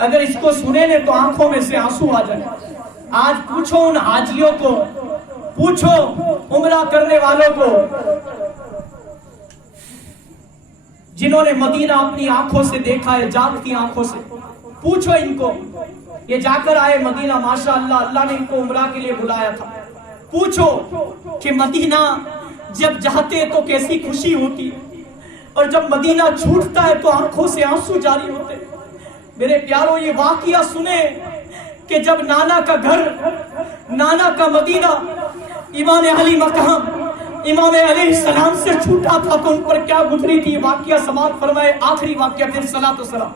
اگر اس کو سنے لے تو آنکھوں میں سے آنسو آ جائے. آج پوچھو ان حاجیوں کو, پوچھو عمرہ کرنے والوں کو جنہوں نے مدینہ اپنی آنکھوں سے دیکھا ہے, جاگتی آنکھوں سے. پوچھو ان کو, یہ جا کر آئے مدینہ, ماشاءاللہ اللہ نے ان کو عمرہ کے لیے بلایا تھا. پوچھو کہ مدینہ جب جاتے تو کیسی خوشی ہوتی, اور جب مدینہ چھوٹتا ہے تو آنکھوں سے آنسو جاری ہوتے. میرے پیاروں, یہ واقعہ سنے کہ جب نانا کا گھر, نانا کا مدینہ امام علی مقام امام علیہ السلام سے چھوٹا تھا تو ان پر کیا گزری تھی, واقعہ سماعت فرمائے. آخری واقعہ پھر صلاۃ و سلام.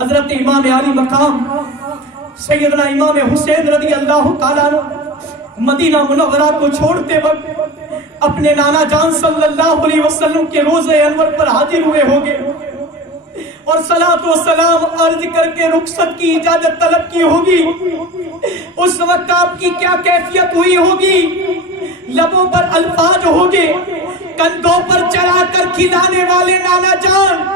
حضرت امام علی مقام سیدنا امام حسین رضی اللہ تعالیٰ عنہ مدینہ منورہ کو چھوڑتے وقت اپنے نانا جان صلی اللہ علیہ وسلم کے روضہ انور پر حاضر ہوئے ہوگے اور صلاۃ و سلام عرض کر کے رخصت کی اجازت طلب کی ہوگی. اس وقت آپ کی کیا کیفیت ہوئی ہوگی؟ لبوں پر الفاظ ہوگے, کندھوں پر چلا کر کھلانے والے نانا جان,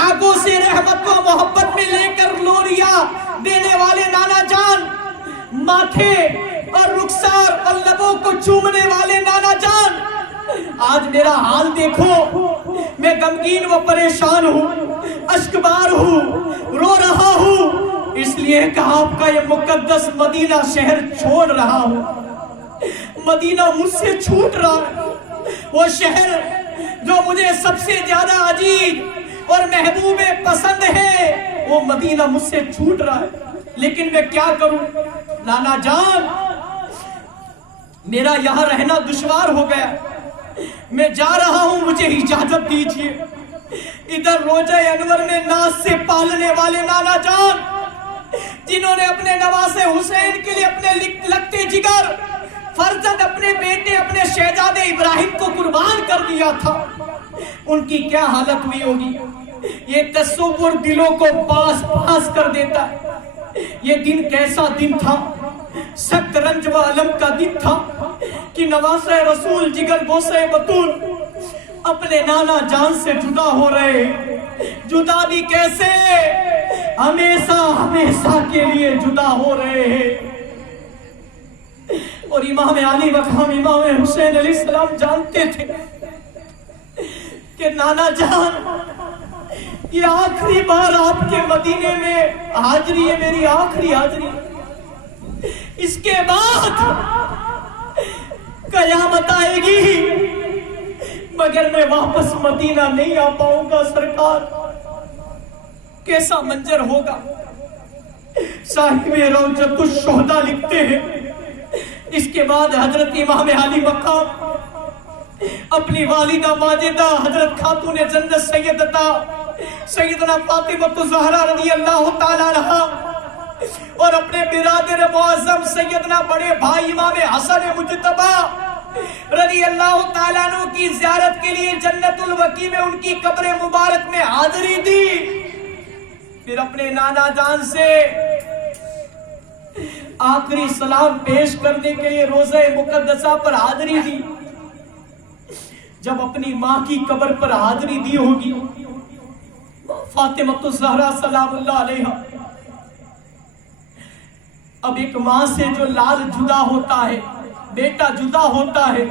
آنکھوں سے رحمت و محبت میں لے کر لوریاں دینے والے نانا جان, ماتھے اور رخسار اور لبوں کو چومنے والے نانا جان. آج میرا حال دیکھو, میں غمگین و پریشان ہوں, اشکبار ہوں, رو رہا ہوں, اس لیے کہ آپ کا یہ مقدس مدینہ شہر چھوڑ رہا ہوں. مدینہ مجھ سے چھوٹ رہا ہے. وہ شہر جو مجھے سب سے زیادہ عزیز اور محبوب پسند ہے, وہ مدینہ مجھ سے چھوٹ رہا ہے. لیکن میں کیا کروں نانا جان, میرا یہاں رہنا دشوار ہو گیا, میں جا رہا ہوں, مجھے اجازت دیجیے. ادھر روضہ انور میں ناز سے پالنے والے نانا جان, جنہوں نے اپنے نواسے حسین کے لیے اپنے لگتے جگر فرزند اپنے بیٹے اپنے شہزادے ابراہیم کو قربان کر دیا تھا, ان کی کیا حالت ہوئی ہوگی. یہ تصور دلوں کو پاس پاس کر دیتا ہے. یہ دن کیسا دن تھا, سخت رنج و علم کا دن تھا کہ نواسہ رسول جگر گوسہ بطول اپنے نانا جان سے جدا ہو رہے. جدا بھی کیسے, ہمیشہ ہمیشہ کے لیے جدا ہو رہے ہیں. اور امام علی مقام امام حسین علیہ السلام جانتے تھے کہ نانا جان یہ آخری بار آپ کے مدینے میں حاضری ہے, میری آخری حاضری. اس کے بعد قیامت آئے گی مگر میں واپس مدینہ نہیں آ پاؤں گا. سرکار کیسا منظر ہوگا. صاحب روضۃ الشہداء لکھتے ہیں, اس کے بعد حضرت امام علی مقام اپنی والدہ ماجدہ حضرت خاتون جنت سیدنا فاطمہ الزہرا رضی اللہ تعالیٰ عنہا اور اپنے برادر معظم سیدنا بڑے بھائی امام حسن مجتبی رضی اللہ تعالیٰ عنہ کی زیارت کے لیے جنت الوقی میں ان کی قبر مبارک میں حاضری دی. پھر اپنے نانا جان سے آخری سلام پیش کرنے کے لیے روضہ مقدسہ پر حاضری دی. جب اپنی ماں کی قبر پر حاضری دی ہوگی فاطمہ الزہرا سلام اللہ علیہا, اب ایک ماں سے جو لال جدا ہوتا ہے, بیٹا جدا ہوتا ہے,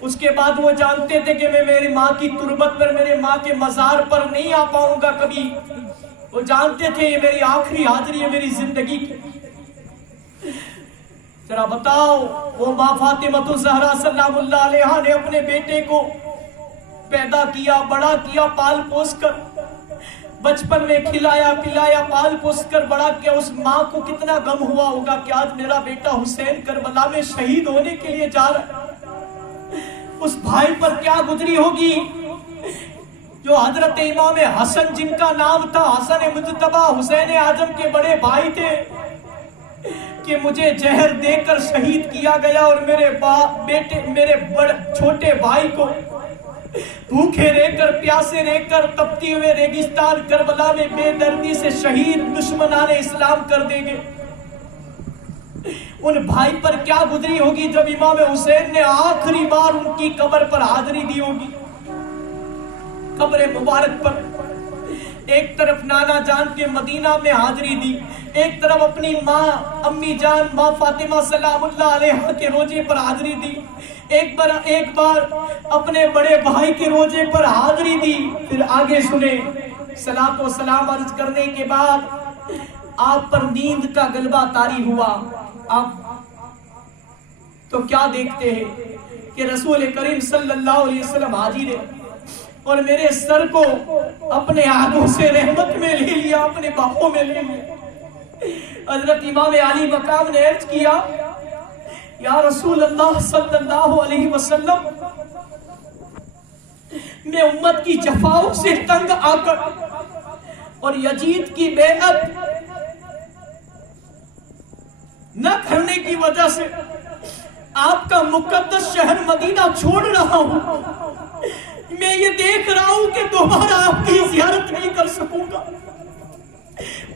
اس کے بعد وہ جانتے تھے کہ میں میری ماں کی تربت پر, میرے ماں کے مزار پر نہیں آ پاؤں گا کبھی. وہ جانتے تھے یہ میری آخری حاضری ہے میری زندگی کی. ذرا بتاؤ, وہ ماں فاطمہ الزہرا سلام اللہ علیہا نے اپنے بیٹے کو پیدا کیا, بڑا کیا, پال پوس کر بچپن میں کھلایا پلایا, پال پوس کر بڑا کیا. اس ماں کو کتنا غم ہوا ہوگا کہ آج میرا بیٹا حسین کربلا میں شہید ہونے کے لیے جا رہا ہے. اس بھائی پر کیا گزری ہوگی جو حضرت امام حسن, جن کا نام تھا حسن مجتبی, حسین اعظم کے بڑے بھائی تھے, کہ مجھے زہر دے کر شہید کیا گیا اور میرے چھوٹے بھائی کو بھوکے رہ کر پیاسے رہ کر تپتی ہوئے ریگستان کربلا میں بے دردی سے شہید دشمنان اسلام کر دیں گے. ان بھائی پر کیا گزری ہوگی جب امام حسین نے آخری بار ان کی قبر پر حاضری دی ہوگی. قبر مبارک پر ایک طرف نانا جان کے مدینہ میں حاضری دی، ایک طرف اپنی ماں امی جان ماں فاطمہ سلام اللہ علیہا کے روزے پر حاضری دی، ایک بار اپنے بڑے بھائی کے روزے پر حاضری دی۔ پھر آگے سنیں، صلاۃ و سلام عرض کرنے کے بعد آپ پر نیند کا غلبہ طاری ہوا۔ آپ تو کیا دیکھتے ہیں کہ رسول کریم صلی اللہ علیہ وسلم حاضر ہے اور میرے سر کو اپنے ہاتھوں سے رحمت میں لے لیا، اپنے باہوں میں لے لیا۔ حضرت امام علی مقام نے عرض کیا، یا رسول اللہ صلی اللہ علیہ وسلم، میں امت کی جفاؤں سے تنگ آ کر اور یزید کی بیعت نہ کرنے کی وجہ سے آپ کا مقدس شہر مدینہ چھوڑ رہا ہوں۔ میں یہ دیکھ رہا ہوں کہ دوبارہ آپ کی زیارت نہیں کر سکوں گا۔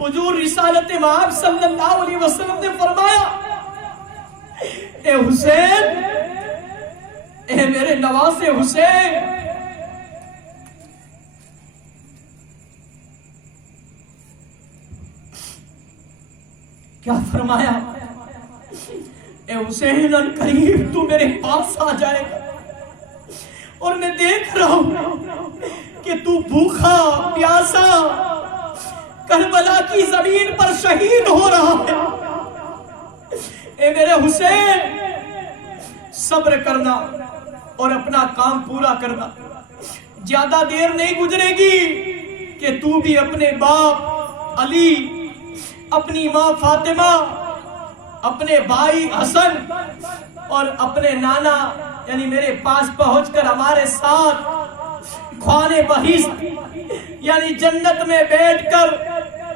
حضور رسالت مآب صلی اللہ علیہ وسلم نے فرمایا، اے حسین، اے میرے نواز حسین، کیا فرمایا؟ اے حسین، ان قریب تو میرے پاس آ جائے گا اور میں دیکھ رہا ہوں کہ تو بھوکا پیاسا کربلا کی زمین پر شہید ہو رہا ہے۔ اے میرے حسین، صبر کرنا اور اپنا کام پورا کرنا، زیادہ دیر نہیں گزرے گی کہ تو بھی اپنے باپ علی، اپنی ماں فاطمہ، اپنے بھائی حسن اور اپنے نانا یعنی میرے پاس پہنچ کر ہمارے ساتھ خانے بہشت یعنی جنت میں بیٹھ کر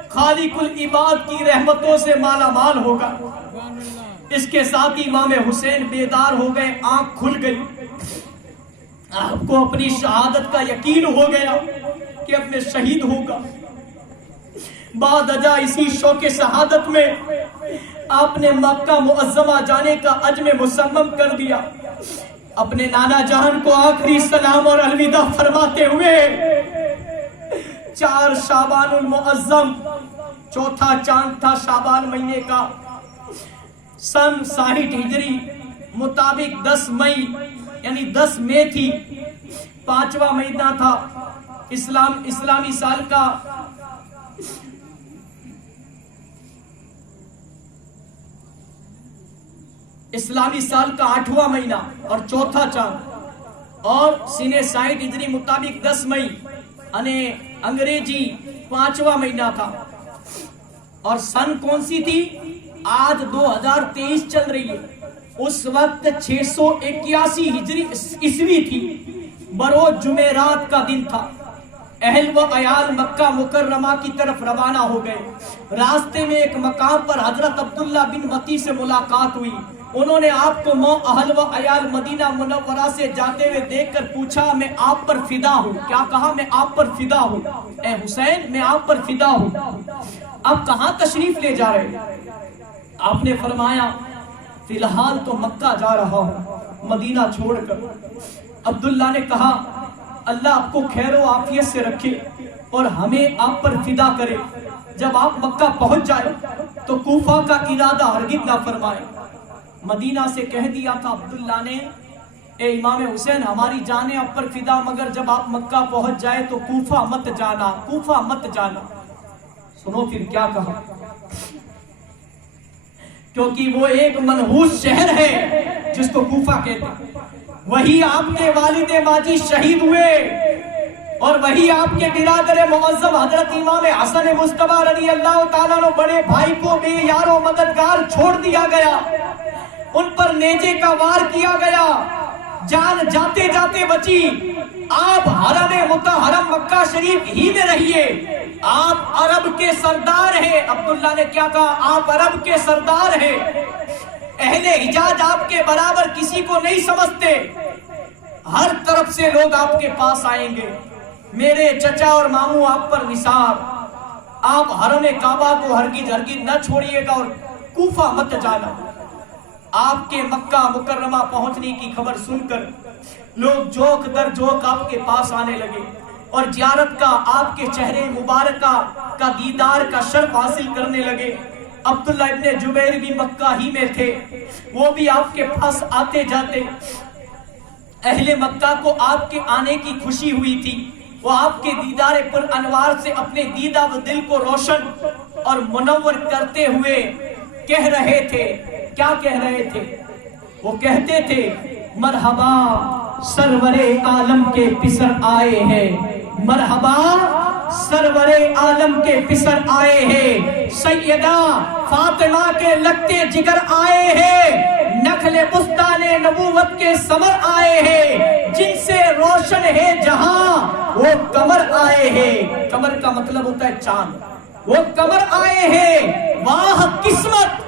خالق العباد کی رحمتوں سے مالا مال ہوگا۔ اس کے ساتھ ہی امام حسین بیدار ہو گئے، آنکھ کھل گئی، آپ کو اپنی شہادت کا یقین ہو گیا کہ اب میں شہید ہوگا۔ بعد ازاں اسی شوق شہادت میں آپ نے مکہ معظمہ جانے کا عزم مصمم کر دیا۔ اپنے نانا جان کو آخری سلام اور الوداع فرماتے ہوئے 4 شعبان المعظم، چوتھا چاند تھا شعبان مہینے کا، سن 60 ہجری مطابق 10 مئی یعنی 10 مئی تھی، 5واں مہینہ تھا اسلامی سال کا اسلامی سال کا 8واں مہینہ اور چوتھا چاند، اور سن 60 ہجری مطابق 10 مئی یعنی انگریزی 5واں مہینہ تھا۔ اور سن کون سی تھی؟ آج 2023 چل رہی ہے، اس وقت 681 ہجری عیسوی تھی، بروز جمعرات کا دن تھا۔ اہل و عیال مکہ مکرمہ کی طرف روانہ ہو گئے۔ راستے میں ایک مقام پر حضرت عبداللہ بن متی سے ملاقات ہوئی۔ انہوں نے آپ کو اہل و عیال مدینہ منورہ سے جاتے ہوئے دیکھ کر پوچھا، میں آپ پر فدا ہوں۔ کیا کہا؟ میں آپ پر فدا ہوں۔ اے حسین، میں آپ پر فدا ہوں۔ اب کہاں تشریف لے جا رہے؟ آپ نے فرمایا، فی الحال تو مکہ جا رہا ہوں، مدینہ چھوڑ کر۔ عبداللہ نے کہا، اللہ آپ کو خیر و عافیت سے رکھے اور ہمیں آپ پر فدا کرے۔ جب آپ مکہ پہنچ جائے تو کوفہ کا ارادہ ہرگز نہ فرمائے۔ مدینہ سے کہہ دیا تھا عبداللہ نے، اے امام حسین، ہماری جانیں آپ پر فدا، مگر جب آپ مکہ پہنچ جائے تو کوفہ مت جانا، کوفہ مت جانا۔ سنو پھر کیا کہا، کیونکہ وہ ایک منحوس شہر ہے جس کو کوفہ کہتے ہیں، وہی آپ کے والد ماجد شہید ہوئے اور وہی آپ کے برادر معظم حضرت امام حسن مصطفیٰ رضی اللہ تعالیٰ عنہ بڑے بھائی کو بے یار و مددگار چھوڑ دیا گیا، ان پر نیزے کا وار کیا گیا، جان جاتے جاتے بچی۔ آپ حرم مطہرم مکہ شریف ہی میں رہیے، آپ عرب کے سردار ہیں۔ عبداللہ نے کیا کہا؟ آپ عرب کے سردار ہیں، اہل حجاز آپ کے برابر کسی کو نہیں سمجھتے، ہر طرف سے لوگ آپ کے پاس آئیں گے، میرے چچا اور ماموں آپ پر نثار، آپ حرم کعبہ کو ہرگز نہ چھوڑیے گا اور کوفہ مت جانا۔ آپ کے مکہ مکرمہ پہنچنے کی خبر سن کر لوگ جوک در جوک آپ کے پاس آنے لگے اور زیارت کا، آپ کے چہرے مبارکہ کا دیدار کا شرف حاصل کرنے لگے۔ عبداللہ ابن جبیر بھی مکہ ہی میں تھے، وہ بھی آپ کے پاس آتے جاتے۔ اہل مکہ کو آپ کے آنے کی خوشی ہوئی تھی، وہ آپ کے دیدار پر انوار سے اپنے دیدہ و دل کو روشن اور منور کرتے ہوئے کہہ رہے تھے۔ کیا کہہ رہے تھے؟ وہ کہتے تھے مرحبا سرور عالم کے پسر آئے ہیں، مرحبا سرور عالم کے پسر آئے ہیں، سیدہ فاطمہ کے لگتے جگر آئے ہیں، نخل بستان نبوت کے ثمر آئے ہیں، جن سے روشن ہے جہاں وہ قمر آئے ہیں۔ قمر کا مطلب ہوتا ہے چاند۔ وہ قمر آئے ہیں، واہ قسمت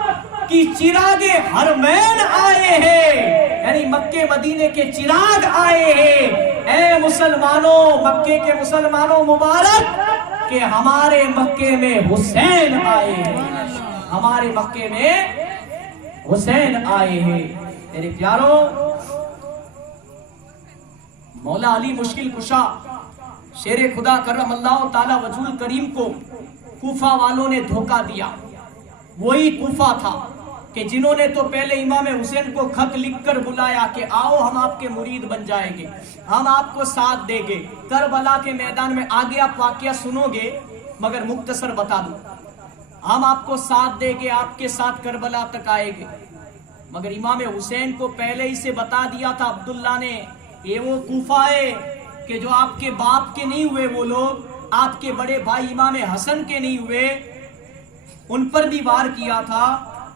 کی چراغ حرمین آئے ہیں، یعنی مکے مدینے کے چراغ آئے ہیں۔ اے مسلمانوں، مکے کے مسلمانوں مبارک کہ ہمارے مکے میں حسین آئے ہیں، ہمارے مکے میں حسین آئے ہیں۔ میرے پیاروں، مولا علی مشکل کشا شیر خدا کرم اللہ تعالی وجہ الکریم کو کوفہ والوں نے دھوکہ دیا۔ وہی کوفہ تھا کہ جنہوں نے تو پہلے امام حسین کو خط لکھ کر بلایا کہ آؤ ہم آپ کے مرید بن جائیں گے، ہم آپ کو ساتھ دیں گے۔ کربلا کے میدان میں آگے آپ واقعہ سنو گے، مگر مختصر بتا دوں، ہم آپ کو ساتھ دیں گے، آپ کے ساتھ کربلا تک آئیں گے۔ مگر امام حسین کو پہلے ہی سے بتا دیا تھا عبداللہ نے، یہ وہ کوفہ ہے کہ جو آپ کے باپ کے نہیں ہوئے، وہ لوگ آپ کے بڑے بھائی امام حسن کے نہیں ہوئے، ان پر بھی وار کیا تھا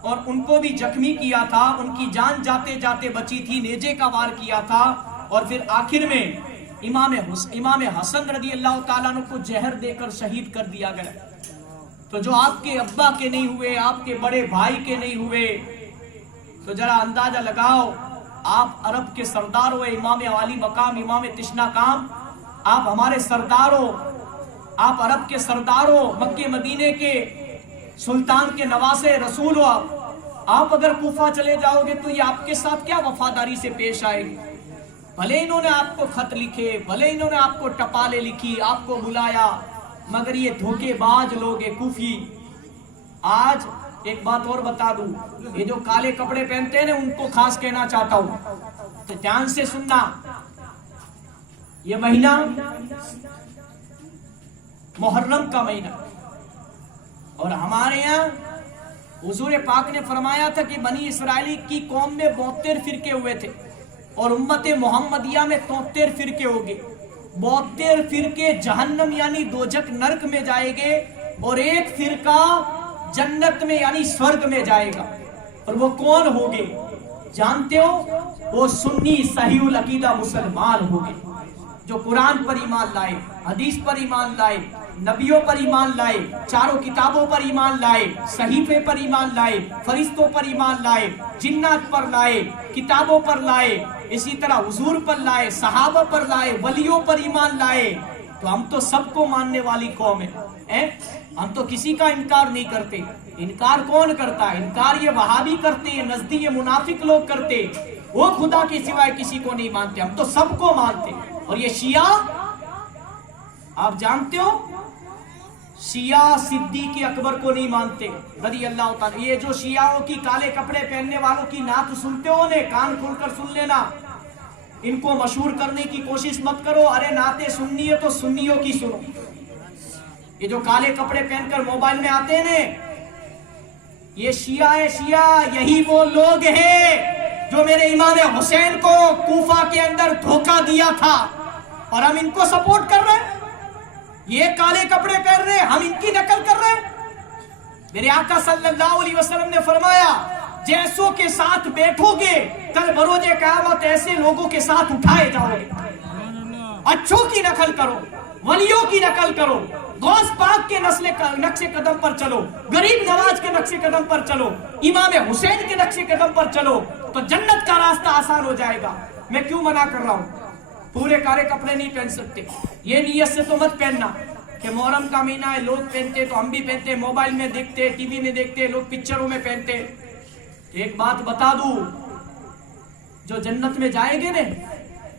اور ان کو بھی زخمی کیا تھا، ان کی جان جاتے جاتے بچی تھی، نیزے کا وار کیا تھا، اور پھر آخر میں امام حسن رضی اللہ تعالیٰ عنہ کو زہر دے کر شہید کر دیا گیا۔ تو جو آپ کے ابا کے نہیں ہوئے، آپ کے بڑے بھائی کے نہیں ہوئے، تو ذرا اندازہ لگاؤ، آپ عرب کے سردار ہوئے، امام عالی مقام، امام تشنا کام، آپ ہمارے سردار ہو، آپ عرب کے سردار ہو، مکے مدینے کے سلطان کے نواسے رسول ہو، آپ اگر کوفہ چلے جاؤ گے تو یہ آپ کے ساتھ کیا وفاداری سے پیش آئے گی؟ بھلے انہوں نے آپ کو خط لکھے، بھلے انہوں نے آپ کو ٹپالے لکھی، آپ کو بلایا، مگر یہ دھوکے باز لوگ ہیں کوفی۔ آج ایک بات اور بتا دوں، یہ جو کالے کپڑے پہنتے ہیں ان کو خاص کہنا چاہتا ہوں، تو دھیان سے سننا، یہ مہینہ محرم کا مہینہ، اور ہمارے یہاں حضور پاک نے فرمایا تھا کہ بنی اسرائیل کی قوم میں 72 فرقے ہوئے تھے اور امت محمدیہ میں 73 فرقے ہو گئے۔ 72 فرقے جہنم یعنی دوزخ نرک میں جائے گے، اور ایک فرقہ جنت میں یعنی سورگ میں جائے گا۔ اور وہ کون ہوگے جانتے ہو؟ وہ سنی صحیح العقیدہ مسلمان ہوگے، جو قرآن پر ایمان لائے، حدیث پر ایمان لائے، نبیوں پر ایمان لائے، چاروں کتابوں پر ایمان لائے، صحیفے پر ایمان لائے، فرشتوں پر ایمان لائے، جنات پر لائے، کتابوں پر لائے، اسی طرح حضور پر لائے، صحابہ پر لائے، ولیوں پر ایمان لائے۔ تو ہم تو سب کو ماننے والی قوم ہے، ہم تو کسی کا انکار نہیں کرتے۔ انکار کون کرتا ہے؟ انکار یہ وہابی کرتے ہیں، نزدی یہ منافق لوگ کرتے، وہ خدا کے سوائے کسی کو نہیں مانتے، ہم تو سب کو مانتے۔ اور یہ شیعہ آپ جانتے ہو، شیعہ صدیق اکبر کو نہیں مانتے رضی اللہ تعالی۔ یہ جو شیعوں کی کالے کپڑے پہننے والوں کی نعت سنتے ہو نے، کان کھول کر سن لینا، ان کو مشہور کرنے کی کوشش مت کرو، ارے نعتیں سننی ہے تو سنیوں کی سنو۔ یہ جو کالے کپڑے پہن کر موبائل میں آتے ہیں، یہ شیعہ ہے، شیعہ یہی وہ لوگ ہیں جو میرے امام حسین کو کوفہ کے اندر دھوکہ دیا تھا، اور ہم ان کو سپورٹ کر رہے ہیں۔ یہ کالے کپڑے پہن رہے ہیں، ہم ان کی نقل کر رہے ہیں۔ میرے آقا صلی اللہ علیہ وسلم نے فرمایا، جیسوں کے ساتھ بیٹھو گے کل بروز قیامت ایسے لوگوں کے ساتھ اٹھائے جاؤ گے۔ اچھوں کی نقل کرو، ولیوں کی نقل کرو، غوث پاک کے نقش قدم پر چلو، غریب نواز کے نقش قدم پر چلو، امام حسین کے نقش قدم پر چلو، تو جنت کا راستہ آسان ہو جائے گا۔ میں کیوں منع کر رہا ہوں؟ پورے کالے کپڑے نہیں پہن سکتے، یہ نیت سے تو مت پہننا کہ محرم کا مہینہ ہے، لوگ پہنتے تو ہم بھی پہنتے، موبائل میں دیکھتے، ٹی وی میں دیکھتے، لوگ پکچروں میں پہنتے۔ ایک بات بتا دوں، جو جنت میں جائیں گے نا،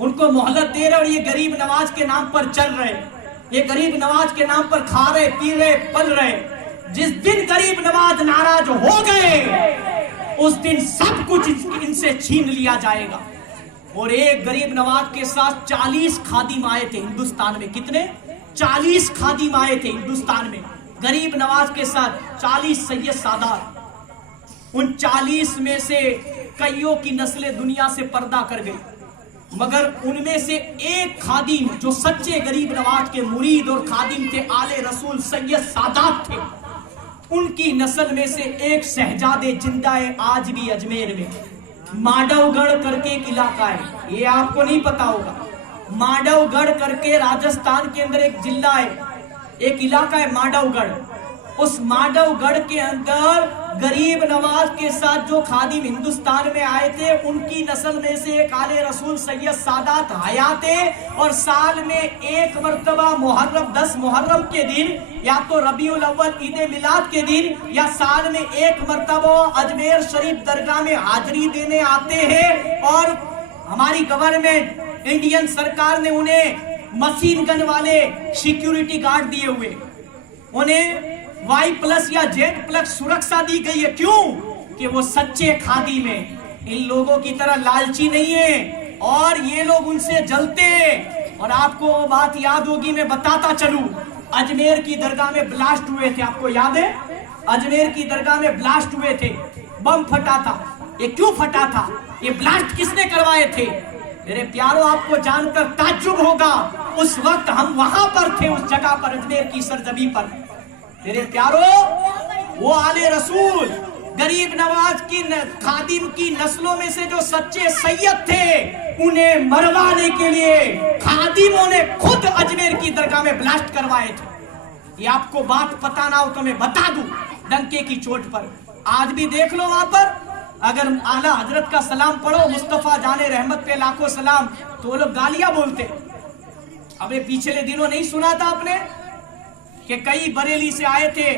ان کو مہلت دے رہے اور یہ غریب نواز کے نام پر چل رہے، یہ غریب نواز کے نام پر کھا رہے پی رہے پل رہے۔ جس دن غریب نواز ناراض ہو گئے اس دن سب کچھ ان سے چھین لیا جائے گا۔ اور ایک غریب نواز کے ساتھ 40 خادم آئے تھے ہندوستان میں۔ کتنے؟ 40 خادم آئے تھے ہندوستان میں غریب نواز کے ساتھ، 40 سید سادات۔ ان 40 میں سے کئیوں کی نسلیں دنیا سے پردہ کر گئی، مگر ان میں سے ایک خادم جو سچے غریب نواز کے مرید اور خادم تھے، آل رسول سید سادات تھے، ان کی نسل میں سے ایک شہزادے زندہ ہے آج بھی اجمیر میں۔ ماڈو گڑھ کر کے ایک علاقہ ہے، یہ آپ کو نہیں پتا ہوگا۔ ماڈو گڑھ کر کے راجستھان کے اندر ایک ضلع ہے، ایک علاقہ ہے ماڈو گڑھ۔ اس ماڈو گڑھ کے اندر غریب نواز کے ساتھ جو خادم ہندوستان میں آئے تھے، ان کی نسل میں سے ایک آل رسول سید سادات حیات ہے، اور سال میں ایک مرتبہ محرم 10 محرم کے دن، یا تو ربیع الاول عید میلاد کے دن، یا سال میں ایک مرتبہ اجمیر شریف درگاہ میں حاضری دینے آتے ہیں۔ اور ہماری گورنمنٹ انڈین سرکار نے انہیں مشین گن والے سیکیورٹی گارڈ دیے ہوئے، انہیں Y+ یا Z+ سرکشا دی گئی ہے۔ کیوں؟ کہ وہ سچے خادم ہیں، ان لوگوں کی طرح لالچی نہیں ہے، اور یہ لوگ ان سے جلتے ہیں۔ اور آپ کو وہ بات یاد ہوگی، میں بتاتا چلوں، اجمیر کی درگاہ میں بلاسٹ ہوئے تھے، آپ کو یاد ہے؟ اجمیر کی درگاہ میں بلاسٹ ہوئے تھے، بم پھٹا تھا۔ یہ کیوں پھٹا تھا؟ یہ بلاسٹ کس نے کروائے تھے؟ میرے پیاروں، آپ کو جان کر تعجب ہوگا، اس وقت ہم وہاں پر تھے، اس جگہ پر، اجمیر کی سرزمین پر۔ میرے پیاروں، وہ آل رسول غریب نواز کی خادم کی نسلوں میں سے جو سچے سید تھے، انہیں مروانے کے لیے خادموں نے خود اجمیر کی درگاہ میں بلاسٹ کروائے تھے۔ یہ آپ کو بات پتا نہ ہو تو میں بتا دوں ڈنکے کی چوٹ پر۔ آج بھی دیکھ لو وہاں پر، اگر اعلیٰ حضرت کا سلام پڑھو، مصطفیٰ جان رحمت پہ لاکھوں سلام، تو وہ لوگ گالیاں بولتے۔ ابھی پچھلے دنوں نہیں سنا تھا آپ نے کہ کئی بریلی سے آئے تھے،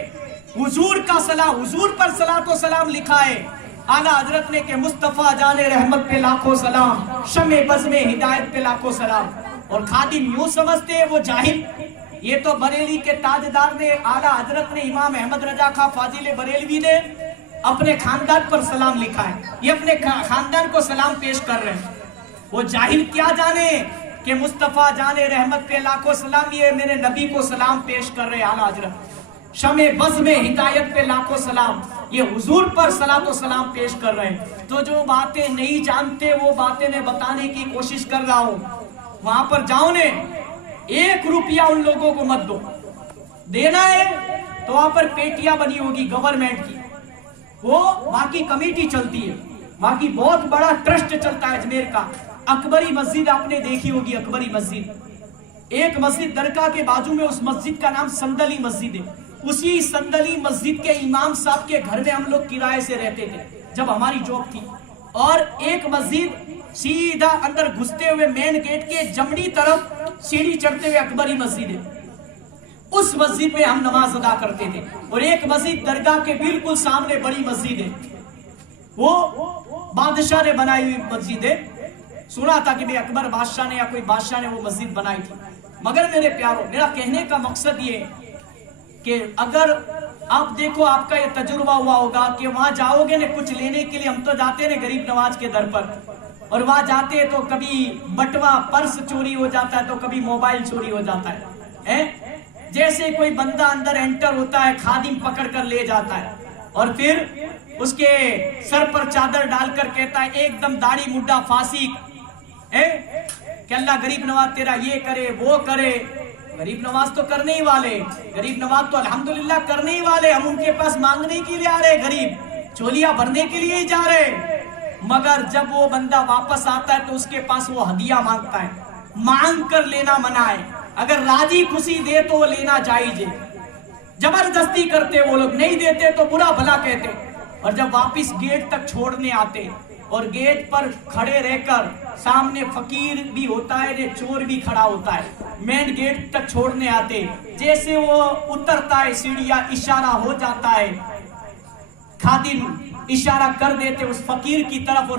حضور کا سلام، حضور پر صلاۃ و سلام لکھا ہے اعلیٰ حضرت نے کہ مصطفیٰ جان رحمت پہ لاکھوں سلام، شمع بزم ہدایت پہ لاکھوں سلام۔ اور خادم یوں سمجھتے ہیں وہ جاہل۔ یہ تو بریلی کے تاجدار نے، اعلیٰ حضرت نے، امام احمد رضا خان فاضل بریلوی نے اپنے خاندان پر سلام لکھا ہے، یہ اپنے خاندان کو سلام پیش کر رہے ہیں۔ وہ جاہل کیا جانے کہ مصطفیٰ جان رحمت پہ لاکھوں سلام، یہ میرے نبی کو سلام پیش کر رہے اعلیٰ حضرت، شمع بزم ہدایت پہ لاکھوں سلام، یہ حضور پر صلاۃ و سلام پیش کر رہے ہیں۔ تو جو باتیں نہیں جانتے وہ باتیں میں بتانے کی کوشش کر رہا ہوں۔ وہاں پر جاؤ نے، 1 روپیہ ان لوگوں کو مت دو، دینا ہے تو وہاں پر پیٹیاں بنی ہوگی گورنمنٹ کی، وہ وہاں کی کمیٹی چلتی ہے، وہاں کی بہت بڑا ٹرسٹ چلتا ہے اجمیر کا۔ اکبری مسجد آپ نے دیکھی ہوگی، اکبری مسجد، ایک مسجد درگاہ کے بازو میں، اس مسجد کا نام سندلی مسجد ہے۔ اسی سندلی مسجد کے امام صاحب کے گھر میں ہم لوگ کرائے سے رہتے تھے جب ہماری جاب تھی۔ اور ایک مسجد سیدھا اندر گھستے ہوئے مین گیٹ کے جمنی طرف سیڑھی چڑھتے ہوئے اکبری مسجد ہے، اس مسجد میں ہم نماز ادا کرتے تھے۔ اور ایک مسجد درگاہ کے بالکل سامنے بڑی مسجد ہے، وہ بادشاہ نے بنائی ہوئی مسجد ہے۔ سنا تھا کہ اکبر بادشاہ نے یا کوئی بادشاہ نے وہ مسجد بنائی تھی۔ مگر میرے پیاروں، میرا کہنے کا مقصد یہ کہ اگر آپ دیکھو، آپ کا یہ تجربہ ہوا ہوگا کہ وہاں جاؤ گے نا کچھ لینے کے لیے، ہم تو جاتے ہیں غریب نواز کے در پر، اور وہاں جاتے ہیں تو کبھی بٹوا پرس چوری ہو جاتا ہے، تو کبھی موبائل چوری ہو جاتا ہے۔ جیسے کوئی بندہ اندر انٹر ہوتا ہے، خادم پکڑ کر لے جاتا ہے، اور پھر اس کے سر پر چادر ڈال کر کہتا ہے ایک دم داڑھی مڈا فاسق، کہ اللہ غریب نواز تیرا یہ کرے وہ کرے۔ غریب نواز تو کرنے ہی والے، غریب نواز تو الحمدللہ کرنے ہی والے، ہم ان کے پاس مانگنے کے لیے آ رہے، غریب چولیاں بھرنے کے لیے ہی جا رہے۔ مگر جب وہ بندہ واپس آتا ہے تو اس کے پاس وہ ہدیہ مانگتا ہے، مانگ کر لینا منع ہے، اگر راضی خوشی دے تو وہ لینا جائز ہے۔ زبردستی کرتے وہ لوگ، نہیں دیتے تو برا بھلا کہتے۔ اور جب واپس گیٹ تک چھوڑنے آتے اور گیٹ پر کھڑے رہ کر، سامنے فقیر بھی ہوتا ہے، چور بھی کھڑا ہوتا ہے، مین گیٹ تک چھوڑنے آتے، جیسے وہ اترتا ہے سیڑھیاں، اشارہ ہو جاتا ہے، خادم اشارہ کر دیتے اس فقیر کی طرف اور